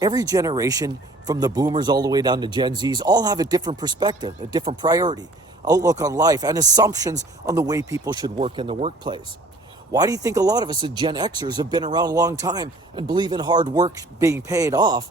Every generation, from the boomers all the way down to Gen Zs, all have a different perspective, a different priority, outlook on life, and assumptions on the way people should work in the workplace. Why do you think a lot of us as Gen Xers have been around a long time and believe in hard work being paid off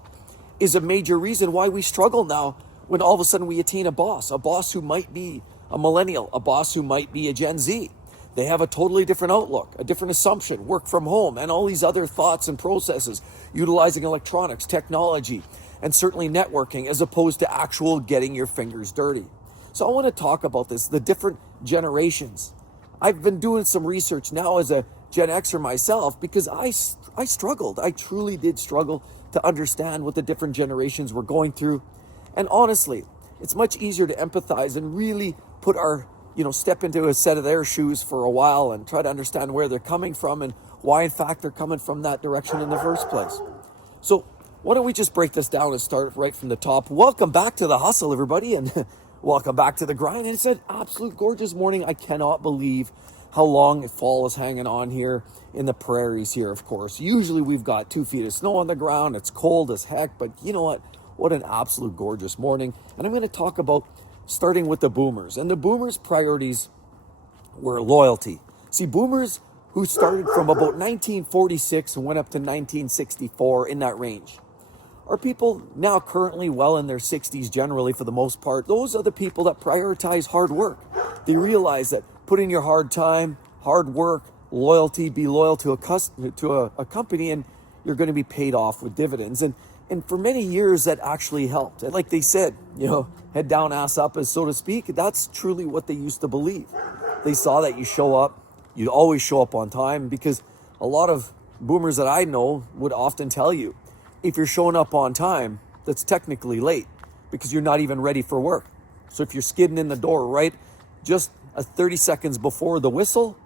is a major reason why we struggle now when all of a sudden we attain a boss who might be a millennial, a boss who might be a Gen Z. They have a totally different outlook, a different assumption, work from home, and all these other thoughts and processes, utilizing electronics, technology, and certainly networking, as opposed to actual getting your fingers dirty. So I want to talk about this, the different generations. I've been doing some research now as a Gen Xer myself because I struggled. I truly did struggle to understand what the different generations were going through. And honestly, it's much easier to empathize and really put step into a set of their shoes for a while and try to understand where they're coming from and why, in fact, they're coming from that direction in the first place. So why don't we just break this down and start right from the top. Welcome back to the hustle, everybody, and welcome back to the grind. And it's an absolute gorgeous morning. I cannot believe how long fall is hanging on here in the prairies here, of course. Usually we've got 2 feet of snow on the ground. It's cold as heck, but you know what? What an absolute gorgeous morning. And I'm going to talk about starting with the boomers. And the boomers' priorities were loyalty. See, boomers who started from about 1946 and went up to 1964, in that range, are people now currently well in their 60s generally for the most part. Those are the people that prioritize hard work. They realize that put in your hard time, hard work, loyalty, be loyal to a company, and you're going to be paid off with dividends. And for many years, that actually helped. And like they said, head down, ass up, as so to speak. That's truly what they used to believe. They saw that you show up, you always show up on time, because a lot of boomers that I know would often tell you, if you're showing up on time, that's technically late because you're not even ready for work. So if you're skidding in the door right just 30 seconds before the whistle,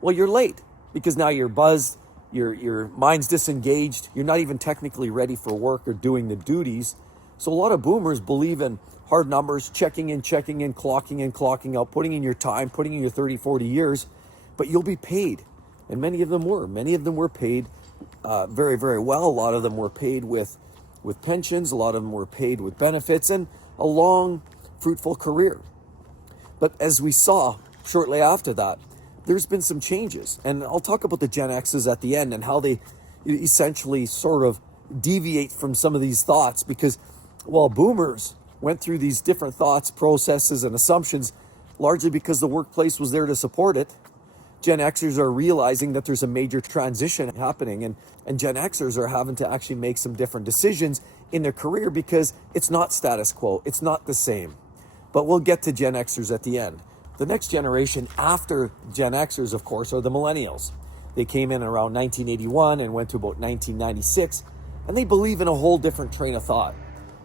well, you're late because now you're buzzed. Your mind's disengaged. You're not even technically ready for work or doing the duties. So a lot of boomers believe in hard numbers, checking in, clocking out, putting in your time, putting in your 30, 40 years, but you'll be paid. And many of them were. Many of them were paid very, very well. A lot of them were paid with pensions. A lot of them were paid with benefits and a long, fruitful career. But as we saw shortly after that, there's been some changes. And I'll talk about the Gen X's at the end and how they essentially sort of deviate from some of these thoughts, because while boomers went through these different thoughts, processes, and assumptions, largely because the workplace was there to support it, Gen Xers are realizing that there's a major transition happening, and Gen Xers are having to actually make some different decisions in their career because it's not status quo. It's not the same. But we'll get to Gen Xers at the end. The next generation after Gen Xers, of course, are the millennials. They came in around 1981 and went to about 1996, and they believe in a whole different train of thought.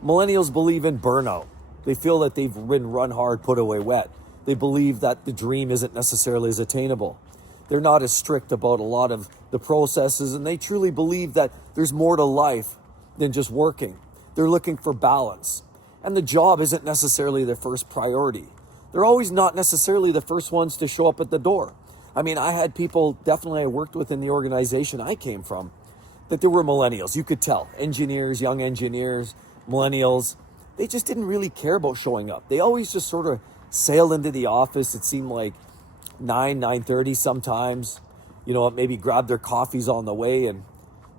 Millennials believe in burnout. They feel that they've been run hard, put away wet. They believe that the dream isn't necessarily as attainable. They're not as strict about a lot of the processes, and they truly believe that there's more to life than just working. They're looking for balance, and the job isn't necessarily their first priority. They're always not necessarily the first ones to show up at the door. I mean, I had people definitely I worked with in the organization I came from that there were millennials. You could tell. Engineers, young engineers, millennials, they just didn't really care about showing up. They always just sort of sailed into the office. It seemed like 9:30 sometimes, maybe grabbed their coffees on the way, and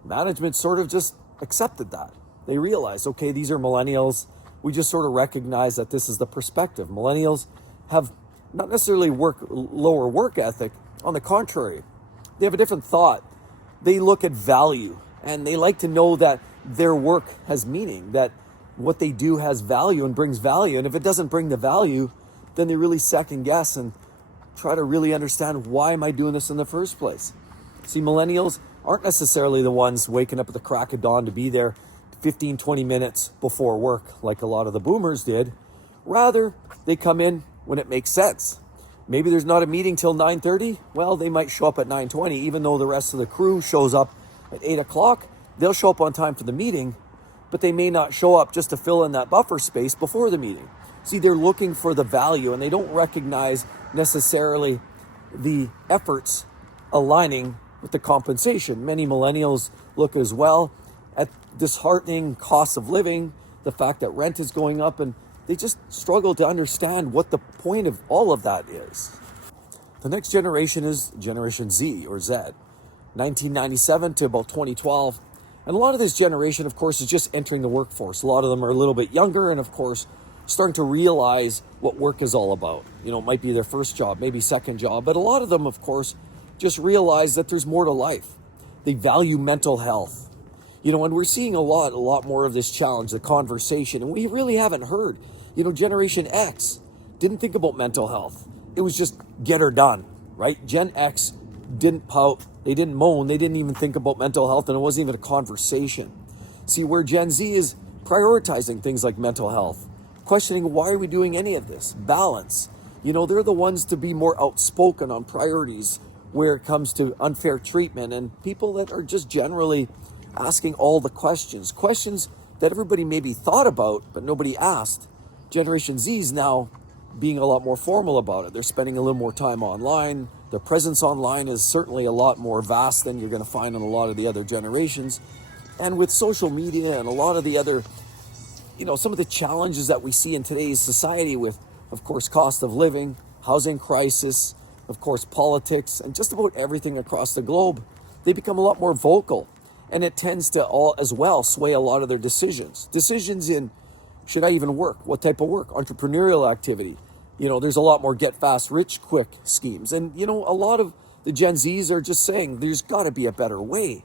management sort of just accepted that. They realized, okay, these are millennials. We just sort of recognize that this is the perspective. Millennials have not necessarily lower work ethic. On the contrary, they have a different thought. They look at value, and they like to know that their work has meaning, that what they do has value and brings value. And if it doesn't bring the value, then they really second guess and try to really understand, why am I doing this in the first place? See, millennials aren't necessarily the ones waking up at the crack of dawn to be there 15, 20 minutes before work like a lot of the boomers did. Rather, they come in when it makes sense. Maybe there's not a meeting till 9:30. Well, they might show up at 9:20, even though the rest of the crew shows up at 8 o'clock. They'll show up on time for the meeting, but they may not show up just to fill in that buffer space before the meeting. See, they're looking for the value, and they don't recognize necessarily the efforts aligning with the compensation. Many millennials look as well at disheartening cost of living, the fact that rent is going up, and they just struggle to understand what the point of all of that is. The next generation is Generation Z or Z, 1997 to about 2012. And a lot of this generation, of course, is just entering the workforce. A lot of them are a little bit younger and, of course, starting to realize what work is all about. You know, it might be their first job, maybe second job, but a lot of them, of course, just realize that there's more to life. They value mental health. You know, and we're seeing a lot more of this challenge, the conversation, and we really haven't heard. You know, Generation X didn't think about mental health. It was just get her done, right? Gen X didn't pout, they didn't moan, they didn't even think about mental health, and it wasn't even a conversation. See, where Gen Z is prioritizing things like mental health, questioning why are we doing any of this, balance. You know, they're the ones to be more outspoken on priorities where it comes to unfair treatment, and people that are just generally asking all the questions that everybody maybe thought about, but nobody asked. Generation Z is now being a lot more formal about it. They're spending a little more time online. Their presence online is certainly a lot more vast than you're going to find in a lot of the other generations. And with social media and a lot of the other, you know, some of the challenges that we see in today's society with, of course, cost of living, housing crisis, of course, politics, and just about everything across the globe, they become a lot more vocal. And it tends to all as well sway a lot of their decisions. Decisions in, should I even work? What type of work? Entrepreneurial activity. You know, there's a lot more get fast, rich quick schemes. And, you know, a lot of the Gen Zs are just saying there's got to be a better way.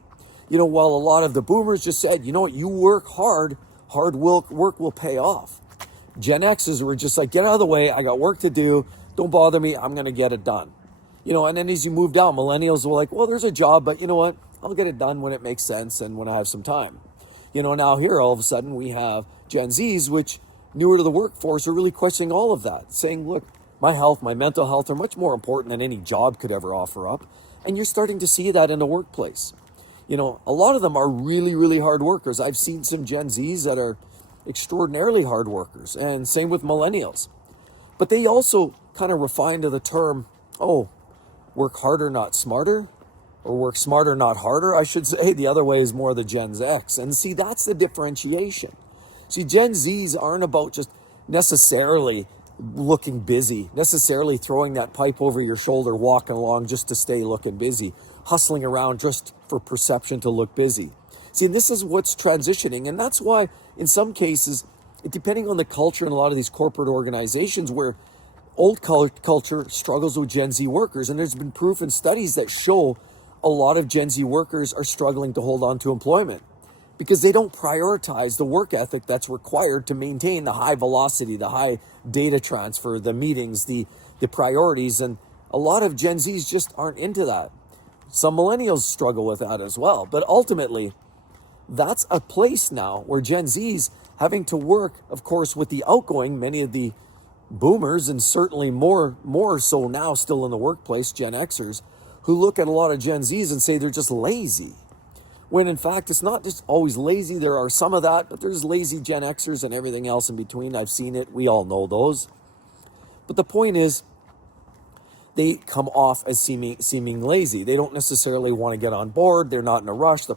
You know, while a lot of the boomers just said, you know what, you work hard work will pay off. Gen Xs were just like, get out of the way. I got work to do. Don't bother me. I'm going to get it done. You know, and then as you move down, millennials were like, well, there's a job, but you know what? I'll get it done when it makes sense and when I have some time. You know, now here all of a sudden we have Gen Zs, which newer to the workforce, are really questioning all of that, saying, look, my health, my mental health are much more important than any job could ever offer up. And you're starting to see that in the workplace. You know, a lot of them are really, really hard workers. I've seen some Gen Zs that are extraordinarily hard workers, and same with millennials. But they also kind of refine to the term, oh, work harder, not smarter, or work smarter, not harder. I should say the other way is more the Gen X. And see, that's the differentiation. See, Gen Zs aren't about just necessarily looking busy, necessarily throwing that pipe over your shoulder, walking along just to stay looking busy, hustling around just for perception to look busy. See, this is what's transitioning. And that's why in some cases, depending on the culture in a lot of these corporate organizations where old culture struggles with Gen Z workers, and there's been proof and studies that show a lot of Gen Z workers are struggling to hold on to employment because they don't prioritize the work ethic that's required to maintain the high velocity, the high data transfer, the meetings, the priorities. And a lot of Gen Zs just aren't into that. Some millennials struggle with that as well. But ultimately, that's a place now where Gen Zs having to work, of course, with the outgoing, many of the boomers, and certainly more so now still in the workplace, Gen Xers, who look at a lot of Gen Zs and say they're just lazy. When in fact, it's not just always lazy. There are some of that, but there's lazy Gen Xers and everything else in between. I've seen it. We all know those. But the point is, they come off as seeming lazy. They don't necessarily want to get on board. They're not in a rush. The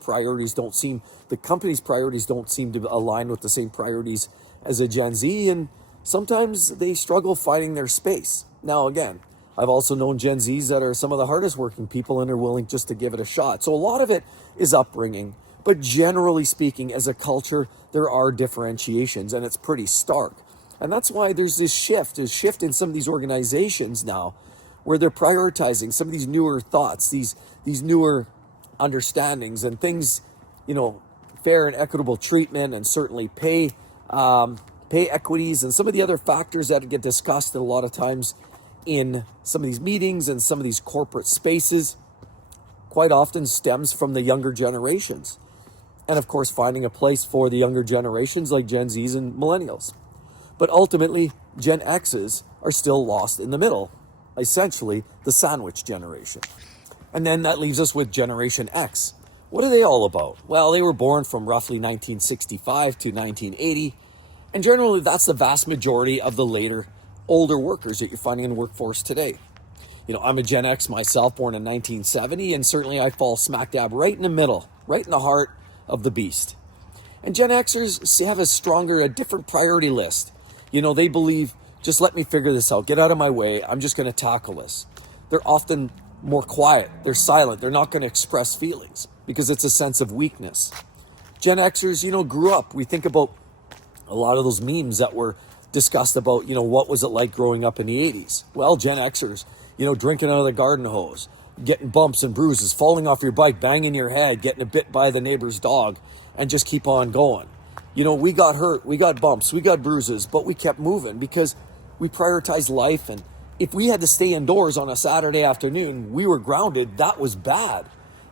company's priorities don't seem to align with the same priorities as a Gen Z. And sometimes they struggle finding their space. Now, again, I've also known Gen Zs that are some of the hardest working people and are willing just to give it a shot. So a lot of it is upbringing. But generally speaking, as a culture, there are differentiations, and it's pretty stark. And that's why there's this shift in some of these organizations now where they're prioritizing some of these newer thoughts, these newer understandings and things, you know, fair and equitable treatment, and certainly pay equities and some of the other factors that get discussed a lot of times in some of these meetings and some of these corporate spaces quite often stems from the younger generations. And of course, finding a place for the younger generations like Gen Zs and millennials. But ultimately, Gen Xs are still lost in the middle, essentially the sandwich generation. And then that leaves us with Generation X. What are they all about? Well, they were born from roughly 1965 to 1980. And generally, that's the vast majority of the later, older workers that you're finding in the workforce today. You know, I'm a Gen X myself, born in 1970, and certainly I fall smack dab right in the middle, right in the heart of the beast. And Gen Xers have a different priority list. They believe, just let me figure this out. Get out of my way. I'm just going to tackle this. They're often more quiet. They're silent. They're not going to express feelings because it's a sense of weakness. Gen Xers, grew up. We think about a lot of those memes that were discussed about, what was it like growing up in the 80s? Well, Gen Xers, drinking out of the garden hose, getting bumps and bruises, falling off your bike, banging your head, getting bit by the neighbor's dog, and just keep on going. We got hurt, we got bumps, we got bruises, but we kept moving because we prioritized life. And if we had to stay indoors on a Saturday afternoon, we were grounded. That was bad.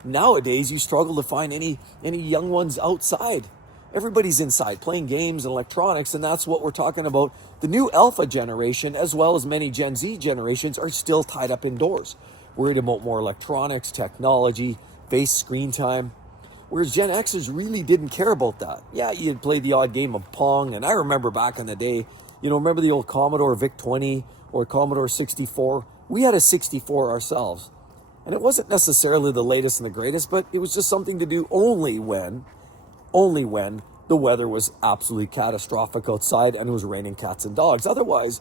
Nowadays, you struggle to find any young ones outside. Everybody's inside playing games and electronics, and that's what we're talking about. The new Alpha generation, as well as many Gen Z generations, are still tied up indoors, worried about more electronics, technology, face screen time. Whereas Gen Xers really didn't care about that. Yeah, you'd play the odd game of Pong, and I remember back in the day, remember the old Commodore VIC-20 or Commodore 64? We had a 64 ourselves. And it wasn't necessarily the latest and the greatest, but it was just something to do only when the weather was absolutely catastrophic outside and it was raining cats and dogs. Otherwise,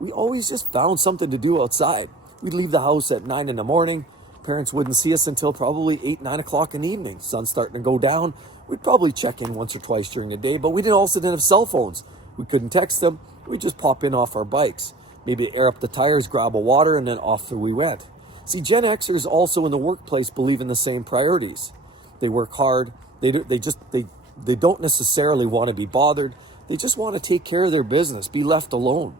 we always just found something to do outside. We'd leave the house at 9 in the morning. Parents wouldn't see us until probably 8, 9 o'clock in the evening. Sun's starting to go down. We'd probably check in once or twice during the day, but we didn't have cell phones. We couldn't text them. We'd just pop in off our bikes, maybe air up the tires, grab a water, and then off we went. See, Gen Xers also in the workplace believe in the same priorities. They work hard. They don't necessarily want to be bothered. They just want to take care of their business, be left alone.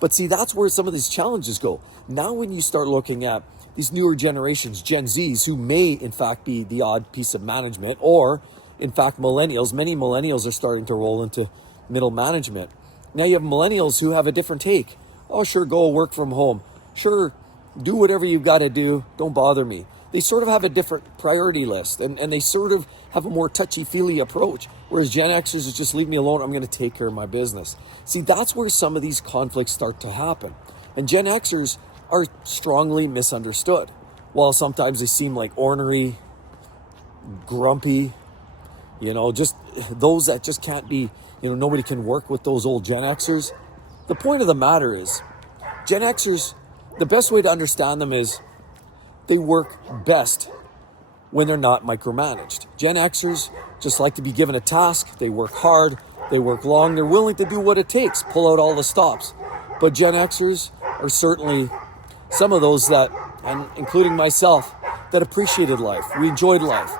But see, that's where some of these challenges go. Now when you start looking at these newer generations, Gen Zs, who may in fact be the odd piece of management, or in fact millennials, many millennials are starting to roll into middle management. Now you have millennials who have a different take. Oh, sure, go work from home. Sure, do whatever you've got to do. Don't bother me. They sort of have a different priority list, and they sort of have a more touchy-feely approach, whereas Gen Xers is just leave me alone, I'm going to take care of my business. See, that's where some of these conflicts start to happen. And Gen Xers are strongly misunderstood. While sometimes they seem like ornery, grumpy, just those that just can't be, nobody can work with those old Gen Xers. The point of the matter is, Gen Xers, the best way to understand them is they work best when they're not micromanaged. Gen Xers just like to be given a task. They work hard. They work long. They're willing to do what it takes, pull out all the stops. But Gen Xers are certainly some of those that, and including myself, that appreciated life. We enjoyed life.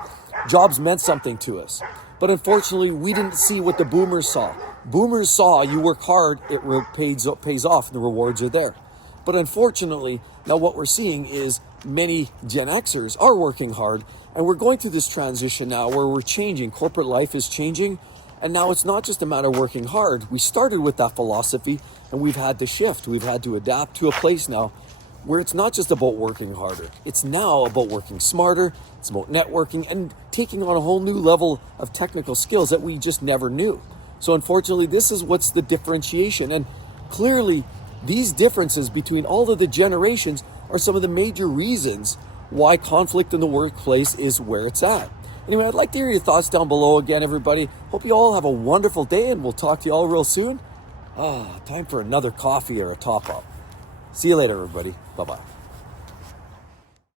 Jobs meant something to us. But unfortunately, we didn't see what the boomers saw. Boomers saw you work hard, it pays off, and the rewards are there. But unfortunately, now what we're seeing is many Gen Xers are working hard, and we're going through this transition now where we're changing. Corporate life is changing, and now it's not just a matter of working hard. We started with that philosophy, and we've had to shift. We've had to adapt to a place now where it's not just about working harder. It's now about working smarter. It's about networking and taking on a whole new level of technical skills that we just never knew. So unfortunately, this is what's the differentiation. And clearly, these differences between all of the generations are some of the major reasons why conflict in the workplace is where it's at. Anyway, I'd like to hear your thoughts down below again, everybody. Hope you all have a wonderful day, and we'll talk to you all real soon. Time for another coffee or a top-up. See you later, everybody. Bye-bye.